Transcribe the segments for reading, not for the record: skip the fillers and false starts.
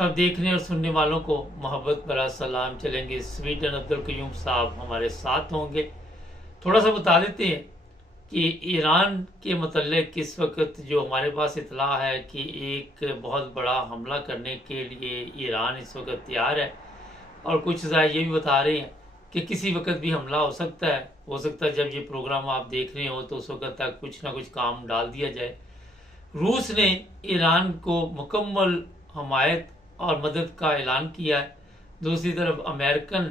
सब देखने और सुनने वालों को मोहब्बत भरा सलाम। चलेंगे स्वीडन, अब्दुल कयूम साहब हमारे साथ होंगे। थोड़ा सा बता देते हैं कि ईरान के मतलब किस वक्त जो हमारे पास इतला है कि एक बहुत बड़ा हमला करने के लिए ईरान इस वक्त तैयार है। और कुछ ज़ाहिर ये भी बता रहे हैं कि किसी वक्त भी हमला हो सकता है। हो सकता है जब ये प्रोग्राम आप देख रहे हो तो उस वक्त तक कुछ ना कुछ काम डाल दिया जाए। रूस ने ईरान को मुकम्मल हमायत और मदद का ऐलान किया है। दूसरी तरफ अमेरिकन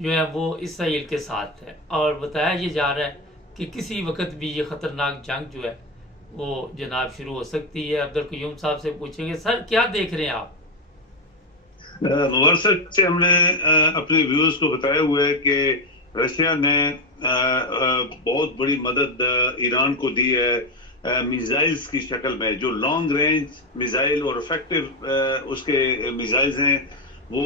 जो है वो इसराइल के साथ है और बताया ये जा रहा है कि किसी वक्त भी ये ख़तरनाक जंग जो है वो जनाब शुरू हो सकती है। अब्दुल कयूम साहब से पूछेंगे, सर क्या देख रहे हैं आप? वर्षक से हमने अपने व्यूअर्स को बताया हुआ है कि रशिया ने बहुत बड़ी मदद ईरान को दी है मिसाइल्स की शक्ल में, जो लॉन्ग रेंज मिसाइल और इफेक्टिव उसके मिसाइल्स हैं। वो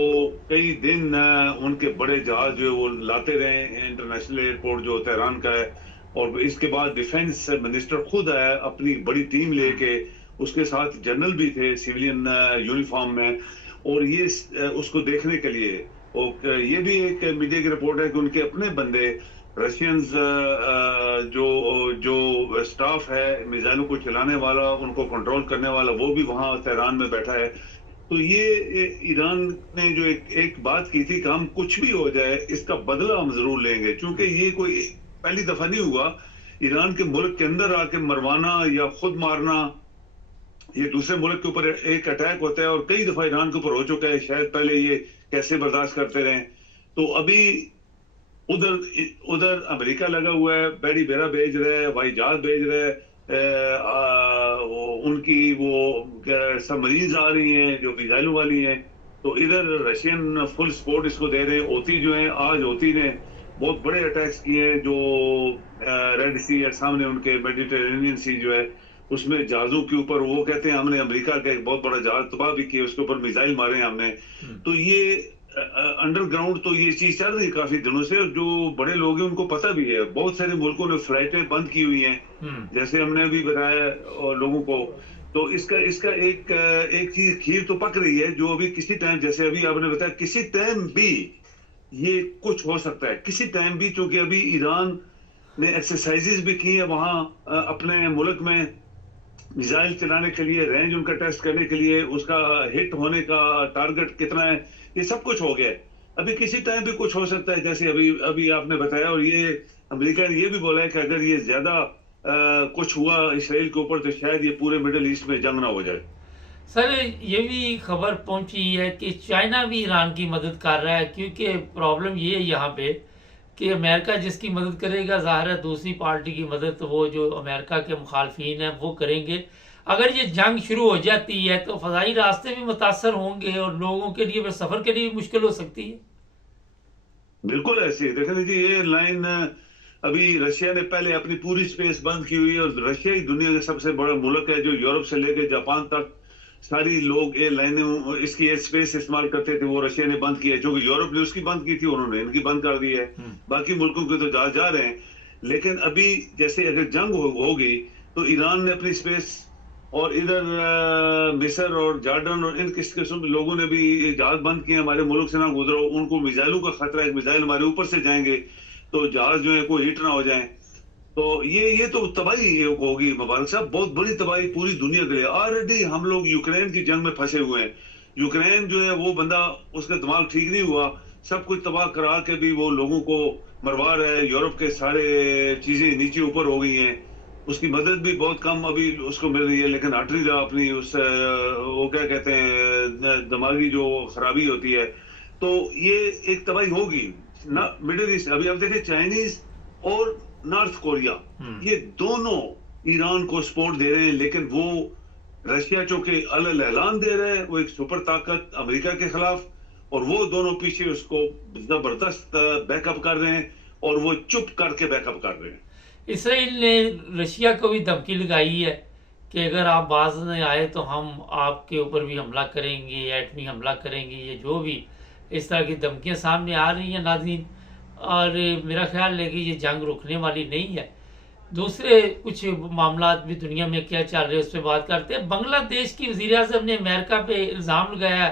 कई दिन उनके बड़े जहाज जो है वो लाते रहे इंटरनेशनल एयरपोर्ट जो तेहरान का है। और इसके बाद डिफेंस मिनिस्टर खुद आया अपनी बड़ी टीम लेके, उसके साथ जनरल भी थे सिविलियन यूनिफॉर्म में। और ये उसको देखने के लिए, और ये भी एक मीडिया की रिपोर्ट है कि उनके अपने बंदे रशियंस जो जो स्टाफ है मिसाइलों को चलाने वाला, उनको कंट्रोल करने वाला, वो भी वहां तेहरान में बैठा है। तो ये ईरान ने जो एक बात की थी कि हम कुछ भी हो जाए इसका बदला हम जरूर लेंगे, क्योंकि ये कोई पहली दफा नहीं हुआ ईरान के मुल्क के अंदर आके मरवाना या खुद मारना। ये दूसरे मुल्क के ऊपर एक अटैक होता है और कई दफा ईरान के ऊपर हो चुका है, शायद पहले ये कैसे बर्दाश्त करते रहे। तो अभी उधर उधर अमेरिका लगा हुआ है, बैरी बेरा भेज रहा है, हवाई जहाज भेज रहा है, उनकी वो सबमरीन्स आ रही हैं जो मिसाइलों वाली हैं। तो इधर रशियन फुल सपोर्ट इसको दे रहे हैं। ओती जो है, आज ओती ने बहुत बड़े अटैक्स किए हैं जो रेड सी है सामने, उनके मेडिटेरेनियन सी जो है उसमें जहाजों के ऊपर, वो कहते हैं हमने अमेरिका का एक बहुत बड़ा जहाज तबाह भी किया, उसके ऊपर मिसाइल मारे हैं हमने। तो ये अंडरग्राउंड तो ये चीज चल रही है काफी दिनों से, और जो बड़े लोग हैं उनको पता भी है। बहुत सारे मुल्कों ने फ्लाइटें बंद की हुई हैं, जैसे हमने अभी बताया और लोगों को। तो इसका इसका एक चीज खीर तो पक रही है, जो अभी किसी टाइम, जैसे अभी आपने बताया, किसी टाइम भी ये कुछ हो सकता है, किसी टाइम भी। क्योंकि अभी ईरान ने एक्सरसाइजेस भी की है वहां अपने मुल्क में मिसाइल चलाने के लिए, रेंज उनका टेस्ट करने के लिए, उसका हिट होने का टारगेट कितना है, ये सब कुछ हो गया है। अभी किसी टाइम भी कुछ हो सकता है, जैसे अभी अभी आपने बताया। और ये अमेरिका ने ये भी बोला है कि अगर ये ज्यादा कुछ हुआ इसराइल के ऊपर तो शायद ये पूरे मिडिल ईस्ट में जंग ना हो जाए। सर ये भी खबर पहुंची है कि चाइना भी ईरान की मदद कर रहा है, क्योंकि प्रॉब्लम ये है यहाँ पे कि अमेरिका जिसकी मदद करेगा, ज़ाहिर है दूसरी पार्टी की मदद तो वो जो अमेरिका के मुखालफिन हैं वो करेंगे। अगर ये जंग शुरू हो जाती है तो फ़ज़ाई रास्ते भी मुतासर होंगे और लोगों के लिए सफ़र के लिए भी मुश्किल हो सकती है। बिल्कुल ऐसे देखें जी, ये लाइन अभी रशिया ने पहले अपनी पूरी स्पेस बंद की हुई है, और रशिया ही दुनिया का सबसे बड़ा मुल्क है जो यूरोप से लेकर जापान तक सारी लोग ये लाइनें इसकी एयर स्पेस इस्तेमाल करते थे, वो रशिया ने बंद किया। जो कि यूरोप ने उसकी बंद की थी, उन्होंने इनकी बंद कर दी है। बाकी मुल्कों के तो जा रहे हैं। लेकिन अभी जैसे अगर जंग होगी तो ईरान ने अपनी स्पेस, और इधर मिस्र और जॉर्डन और इन किस किस्म के लोगों ने भी जहाज बंद किए, हमारे मुल्क से ना गुजरो, उनको मिसाइलों का खतरा है, मिसाइल हमारे ऊपर से जाएंगे तो जहाज जो है कोई हिट ना हो जाए। तो ये तो तबाही होगी मुबारक साहब, बहुत बड़ी तबाही पूरी दुनिया के लिए। ऑलरेडी हम लोग यूक्रेन की जंग में फंसे हुए हैं। यूक्रेन जो है वो बंदा, उसका दिमाग ठीक नहीं हुआ, सब कुछ तबाह करा के भी वो लोगों को मरवा रहा है। यूरोप के सारे चीजें नीचे ऊपर हो गई हैं, उसकी मदद भी बहुत कम अभी उसको मिल रही है। लेकिन हट नहीं रहा अपनी उस वो क्या कहते हैं दिमागी जो खराबी होती है। तो ये एक तबाही होगी ना मिडिल ईस्ट। अभी आप देखिए चाइनीज और नॉर्थ कोरिया, ये दोनों ईरान को सपोर्ट दे रहे हैं। लेकिन वो रशिया चूंकि अलग ऐलान दे रहे हैं, वो एक सुपर ताकत अमेरिका के खिलाफ, और वो दोनों पीछे उसको जबरदस्त बैकअप कर रहे हैं, और वो चुप करके बैकअप कर रहे हैं। इसराइल ने रशिया को भी धमकी लगाई है कि अगर आप बाज नहीं आए तो हम आपके ऊपर भी हमला करेंगे, एटमी हमला करेंगे। ये जो भी इस तरह की धमकियां सामने आ रही हैं नाज़रीन, और मेरा ख्याल है कि ये जंग रुकने वाली नहीं है। दूसरे कुछ मामला भी दुनिया में क्या चल रहे हैं उस पर बात करते हैं। बांग्लादेश की वज़ीर आज़म ने अमेरिका पे इल्ज़ाम लगाया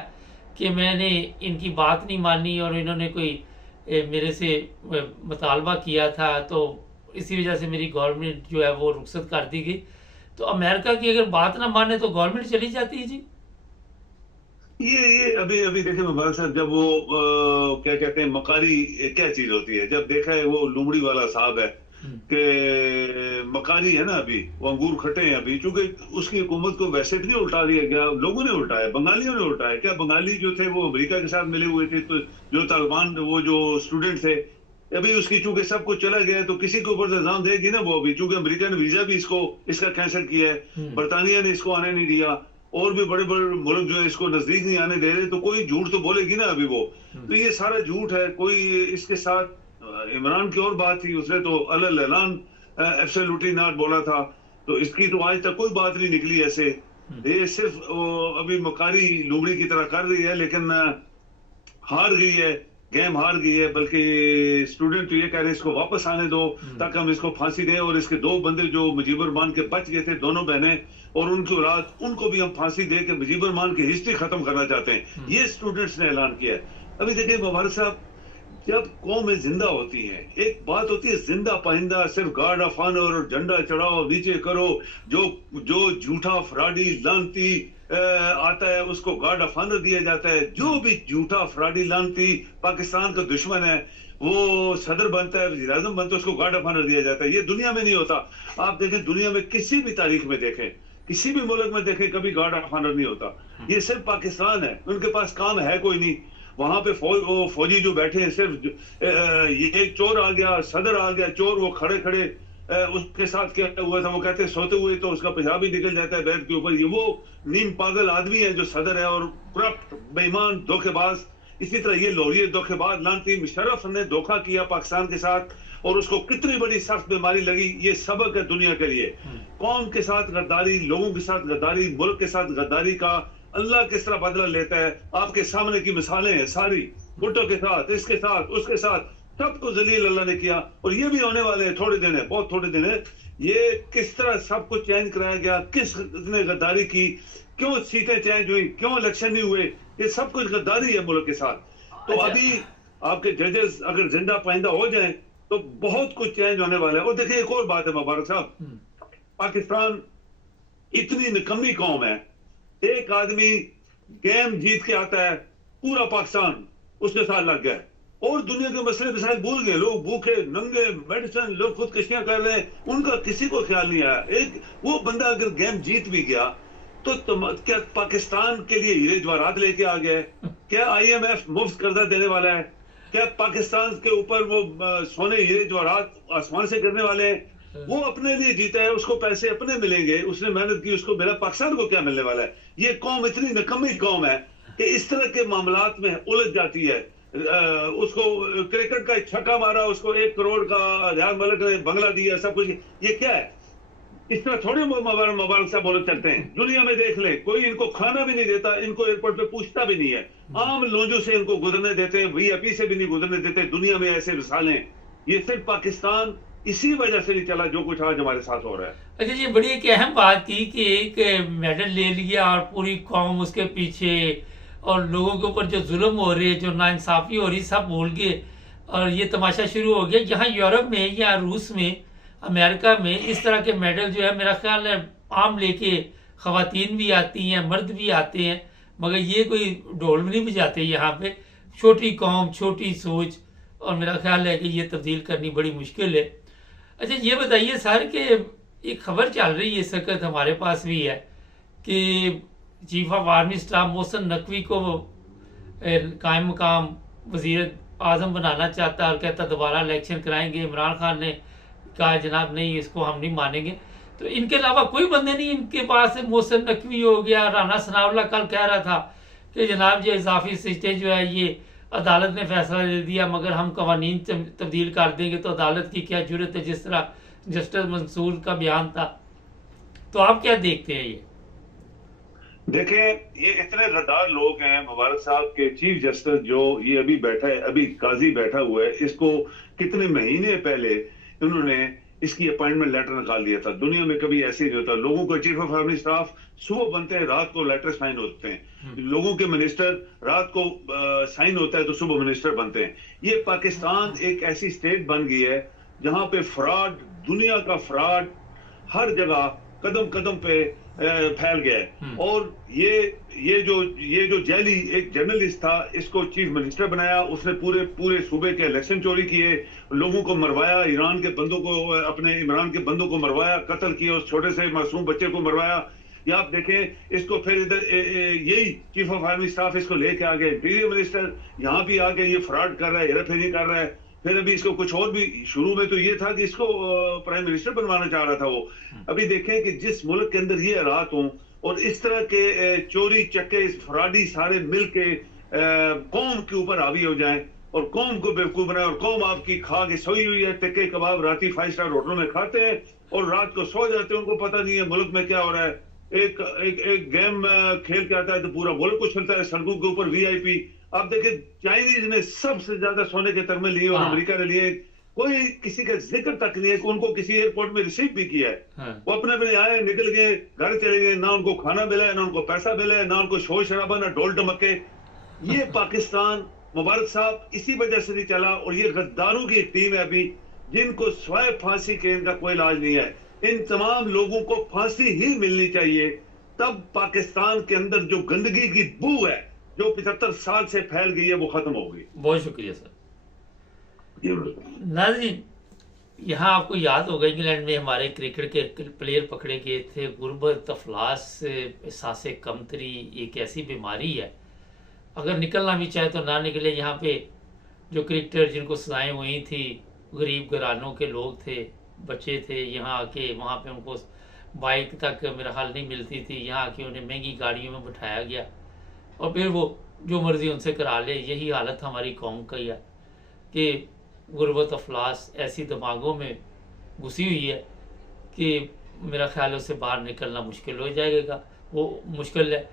कि मैंने इनकी बात नहीं मानी और इन्होंने कोई मेरे से मुतालबा किया था, तो इसी वजह से मेरी गवर्नमेंट जो है वो रुखसत कर दी गई। तो अमेरिका की अगर बात ना माने तो गवर्नमेंट चली जाती है जी। ये अभी अभी देखे मुबारक साहब, जब वो क्या कहते हैं मकारी, क्या चीज होती है, जब देखा है वो लुमड़ी वाला साहब है हम्म, कि मकारी है ना, अभी वो अंगूर खटे हैं अभी, चूंकि उसकी हुकूमत को वैसे भी नहीं उल्टा दिया गया, लोगों ने उल्टाया, बंगालियों ने उल्टाया। क्या बंगाली जो थे वो अमेरिका के साथ मिले हुए थे, तो जो तालिबान वो जो स्टूडेंट थे, अभी उसकी चूंकि सब कुछ चला गया है तो किसी के ऊपर से इल्जाम देगी ना वो, अभी चूंकि अमेरिका ने वीजा भी इसका कैंसिल किया है, हम्म, बरतानिया ने इसको आने नहीं दिया, और भी बड़े बड़े मुल्क जो है इसको नजदीक नहीं आने दे रहे, तो कोई झूठ तो बोलेगी ना अभी वो। हम्म, तो ये सारा झूठ है। कोई इसके साथ इमरान की और बात थी, उसने तो अलल ऐलान एब्सोल्युटली नॉट बोला था, तो इसकी तो आज तक कोई बात नहीं निकली ऐसे। हम्म, ये सिर्फ अभी मकारी लुमड़ी की तरह कर रही है, लेकिन हार गई है, गेम हार गई है। बल्कि स्टूडेंट तो ये कह रहे हैं इसको वापस आने दो ताकि हम इसको फांसी दें, और इसके दो बंदे जो मुजीबर मान के बच गए थे, दोनों बहनें और उनकी औलाद, उनको भी हम फांसी दे के मुजीबर मान की हिस्ट्री खत्म करना चाहते हैं। ये स्टूडेंट्स ने ऐलान किया है। अभी देखिए मुबारक साहब, जब कौमें जिंदा होती हैं, एक बात होती है जिंदा पाइंदा, सिर्फ गार्ड ऑफ ऑनर और झंडा चढ़ाओ नीचे करो, जो जो झूठा फ्रॉडी लानती आता है उसको गार्ड ऑफ ऑनर दिया जाता है। जो भी झूठा फ्रॉडी लानती पाकिस्तान का दुश्मन है वो सदर बनता है, वज़ीर आज़म बनता है, उसको गार्ड ऑफ ऑनर दिया जाता है। ये दुनिया में नहीं होता। आप देखें दुनिया में किसी भी तारीख में देखें, किसी भी मुल्क में देखें, कभी गार्ड ऑफ ऑनर नहीं होता। ये सिर्फ पाकिस्तान है, उनके पास काम है कोई नहीं। वहां पे फौजी जो बैठे हैं, सिर्फ ये एक चोर आ गया, सदर आ गया चोर, वो खड़े खड़े उसके साथ क्या हुआ था, वो कहते हैं सोते हुए तो उसका पेशाब ही निकल जाता है बेड के ऊपर। ये वो नीम पागल आदमी है जो सदर है, और करप्ट, बेईमान, धोखेबाज। इसी तरह ये लोरिये धोखेबाज लानती मुशर्रफ ने धोखा किया पाकिस्तान के साथ, और उसको कितनी बड़ी सख्त बीमारी लगी। ये सबक है दुनिया के लिए। कौम के साथ गद्दारी, लोगों के साथ गद्दारी, मुल्क के साथ गद्दारी का अल्लाह किस तरह बदला लेता है, आपके सामने की मिसालें हैं सारी। भुट्टो के साथ, इसके साथ, उसके साथ, सबको जलील अल्लाह ने किया। और ये भी होने वाले हैं, थोड़े दिन है, बहुत थोड़े दिन है। ये किस तरह सब कुछ चेंज कराया गया, किस ने गद्दारी की, क्यों सीटें चेंज हुई, क्यों इलेक्शन नहीं हुए, ये सब कुछ गद्दारी है मुल्क के साथ। तो अच्छा, अभी आपके जजेस अगर जिंदा पाइंदा हो जाए तो बहुत कुछ चेंज होने वाला है। और देखिए एक और बात है मुबारक साहब, पाकिस्तान इतनी निकम्मी कौम है, एक आदमी गेम जीत के आता है, पूरा पाकिस्तान उसके साथ लग गया, और दुनिया के मसले मसाइल भूल गए। लोग भूखे नंगे, मेडिसिन, लोग खुदकुशियां कर रहे हैं, उनका किसी को ख्याल नहीं आया। एक वो बंदा अगर गेम जीत भी गया तो क्या पाकिस्तान के लिए हीरे जवाहरात लेके आ गया है? क्या IMF मुफ्त कर्जा देने वाला है? क्या पाकिस्तान के ऊपर वो सोने हीरे जवाहरात आसमान से गिरने वाले हैं? वो अपने लिए जीता है, उसको पैसे अपने मिलेंगे, उसने मेहनत की, उसको मिला। पाकिस्तान को क्या मिलने वाला है? ये कौम इतनी निकम्मी कौम है कि इस तरह के मामलात में उलझ जाती है। उसको क्रिकेट का छक्का मारा, उसको 1 करोड़ का रियाज मलिक ने बंगला दिया, सब कुछ। ये क्या है? इस तरह थोड़े मुबारक साहब बोल सकते हैं। दुनिया में देख ले, कोई इनको खाना भी नहीं देता, इनको एयरपोर्ट पे पूछता भी नहीं है, आम लोगों से इनको गुजरने देते हैं, VIP से भी नहीं गुजरने देते। दुनिया में ऐसे मिसालें। ये सिर्फ पाकिस्तान इसी वजह से नहीं चला जो कुछ आज हमारे साथ हो रहा है। अच्छा, ये बड़ी एक अहम बात की कि एक मेडल ले लिया और पूरी कौम उसके पीछे, और लोगों के ऊपर जो जुल्म हो रहे, जो नाइंसाफी हो रही, सब भूल गए और ये तमाशा शुरू हो गया। यहाँ यूरोप में या रूस में, अमेरिका में इस तरह के मेडल जो है मेरा ख्याल है आम लेके खवातीन भी आती हैं, मर्द भी आते हैं, मगर ये कोई ढोल नहीं बजाते यहाँ पे। छोटी कौम, छोटी सोच, और मेरा ख्याल है कि ये तब्दील करनी बड़ी मुश्किल है। अच्छा, ये बताइए सर कि एक खबर चल रही है इस वक्त हमारे पास भी है कि chief of army staff Mohsin Naqvi को कायम मकाम वजीर आजम बनाना चाहता है और कहता दोबारा इलेक्शन कराएंगे। इमरान खान ने कहा जनाब नहीं, इसको हम नहीं मानेंगे। तो इनके अलावा कोई बंदे नहीं इनके पास। मोहसिन नकवी हो गया, राना सनाउल्लाह कल कह रहा था कि जनाब ये इजाफी सीटें जो है ये अदालत ने फैसला दे दिया, मगर हम कवानीन तब्दील कर देंगे। तो अदालत की क्या जरूरत है, जिस तरह जस्टिस मंसूर का बयान था। तो आप क्या देखते हैं? ये देखें, ये इतने गद्दार लोग हैं मुबारक साहब के चीफ जस्टिस जो ये अभी बैठा है, अभी काजी बैठा हुआ है, इसको कितने महीने पहले उन्होंने इसकी अपॉइंटमेंट लेटर निकाल दिया था। दुनिया में कभी ऐसे नहीं होता। लोगों को चीफ ऑफ आर्मी स्टाफ सुबह बनते हैं, रात को लेटर साइन होते हैं। लोगों के मिनिस्टर रात को साइन होता है तो सुबह मिनिस्टर बनते हैं। ये पाकिस्तान एक ऐसी स्टेट बन गई है जहां पे फ्रॉड, दुनिया का फ्रॉड हर जगह कदम कदम पे फैल गया है। और ये जो जैली एक जर्नलिस्ट था, इसको चीफ मिनिस्टर बनाया। उसने पूरे सूबे के इलेक्शन चोरी किए, लोगों को मरवाया, ईरान के बंदों को, अपने इमरान के बंदों को मरवाया, कत्ल किया, उस छोटे से मासूम बच्चे को मरवाया। या आप देखें इसको, फिर इधर यही चीफ ऑफ आर्मी स्टाफ इसको लेके आ गए, इंटीरियर मिनिस्टर यहाँ भी आके ये फ्रॉड कर रहा है, हेराफेरी कर रहा है। फिर अभी इसको कुछ और भी, शुरू में तो ये था कि इसको प्राइम मिनिस्टर बनवाना चाह रहा था वो। अभी देखें कि जिस मुल्क के अंदर ये हालात हों और इस तरह के चोरी चक्के फ्रॉडी सारे मिल के कौम के ऊपर हावी हो जाएं और कौम को बेवकूफ बनाए, और कौम आपकी खा के सोई हुई है, टिक्के कबाब राती 5 स्टार होटलों में खाते हैं और रात को सो जाते हैं, उनको पता नहीं है मुल्क में क्या हो रहा है। एक गेम खेल के आता है तो पूरा मुल्क उछलता है सड़कों के ऊपर, वीआईपी। आप देखें चाइनीज ने सबसे ज्यादा सोने के तगमे लिए और अमेरिका ने लिए, कोई किसी का जिक्र तक नहीं है कि उनको किसी एयरपोर्ट में रिसीव भी किया है। वो अपने आए, निकल गए, घर चले गए, ना उनको खाना मिला है, ना उनको पैसा मिला है, ना उनको शोर शराबा, ना ढोल ढमके। ये पाकिस्तान मुबारक साहब इसी वजह से नहीं चला। और ये गद्दारों की एक टीम है अभी, जिनको स्वयं फांसी के इनका कोई इलाज नहीं है। इन तमाम लोगों को फांसी ही मिलनी चाहिए, तब पाकिस्तान के अंदर जो गंदगी की बू है जो 75 साल से फैल गई है वो खत्म होगी। बहुत शुक्रिया सर। नाज़रीन, यहाँ आपको याद होगा इंग्लैंड में हमारे क्रिकेट के प्लेयर पकड़े गए थे। गुर्बत, अफलास, एहसास कमतरी एक ऐसी बीमारी है, अगर निकलना भी चाहे तो ना निकले। यहाँ पे जो क्रिकेटर जिनको सजाएं हुई थी, गरीब घरानों के लोग थे, बच्चे थे, यहाँ आके वहाँ पे उनको बाइक तक मेरा ख्याल नहीं मिलती थी, यहाँ आके उन्हें महंगी गाड़ियों में बिठाया गया और फिर वो जो मर्जी उनसे करा ले। यही हालत हमारी कौम का ही है कि गुर्बत, अफलास ऐसी दिमागों में घुसी हुई है कि मेरा ख्याल उससे बाहर निकलना मुश्किल हो जाएगा। वो मुश्किल है।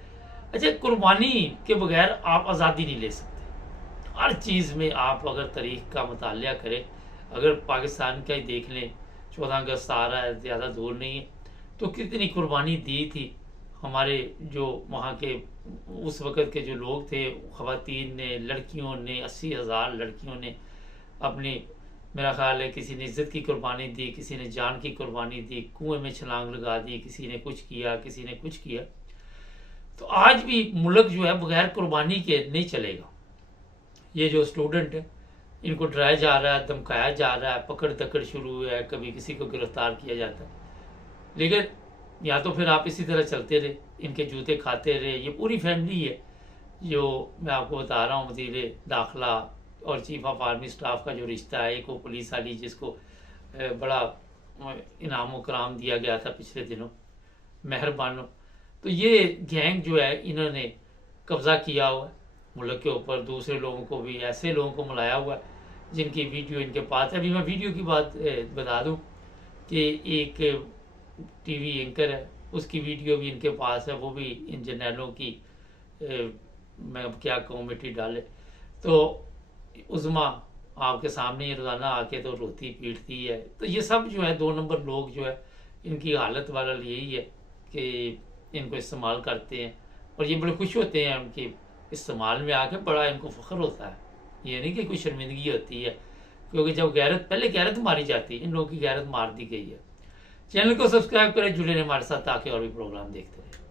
अच्छा, कुर्बानी के बगैर आप आज़ादी नहीं ले सकते। हर चीज़ में आप अगर तारीख का मुतालिया करें, अगर पाकिस्तान का ही देख लें, 14 अगस्त आ रहा है, ज़्यादा दूर नहीं है, तो कितनी कुर्बानी दी थी हमारे जो वहाँ के उस वक़्त के जो लोग थे, ख़वातीन ने, लड़कियों ने, 80,000 लड़कियों ने अपनी, मेरा ख्याल है किसी ने इज़्ज़त की कुर्बानी दी, किसी ने जान की कुर्बानी दी, कुएं में छलांग लगा दी, किसी ने कुछ किया, किसी ने कुछ किया। तो आज भी मुल्क जो है बगैर कुर्बानी के नहीं चलेगा। ये जो स्टूडेंट है, इनको डराया जा रहा है, धमकाया जा रहा है, पकड़ दकड़ शुरू है, कभी किसी को गिरफ्तार किया जाता है। लेकिन या तो फिर आप इसी तरह चलते रहे, इनके जूते खाते रहे। ये पूरी फैमिली है जो मैं आपको बता रहा हूँ, वज़ीर दाखिला और चीफ ऑफ आर्मी स्टाफ का जो रिश्ता है। एक वो पुलिस वाली जिसको बड़ा इनाम व कराम दिया गया था पिछले दिनों, मेहरबानो। तो ये गैंग जो है इन्होंने कब्ज़ा किया हुआ है मुल्क के ऊपर। दूसरे लोगों को भी, ऐसे लोगों को मिलाया हुआ है जिनकी वीडियो इनके पास है। अभी मैं वीडियो की बात बता दूं कि एक टीवी एंकर है, उसकी वीडियो भी इनके पास है, वो भी इन जर्नैलों की मैं अब क्या कहूँ मिट्टी डाले। तो उज़मा आपके सामने ही रोज़ाना आके तो रोती पीटती है। तो ये सब जो है 2 नंबर लोग जो है, इनकी हालत वाला यही है कि इनको इस्तेमाल करते हैं और ये बड़े खुश होते हैं उनके इस्तेमाल में आके, बड़ा इनको फ़ख्र होता है। ये नहीं कि कोई शर्मिंदगी होती है, क्योंकि जब गैरत, पहले गैरत मारी जाती है, इन लोगों की गैरत मार दी गई है। चैनल को सब्सक्राइब करें, जुड़े रहें हमारे साथ ताकि और भी प्रोग्राम देखते रहें।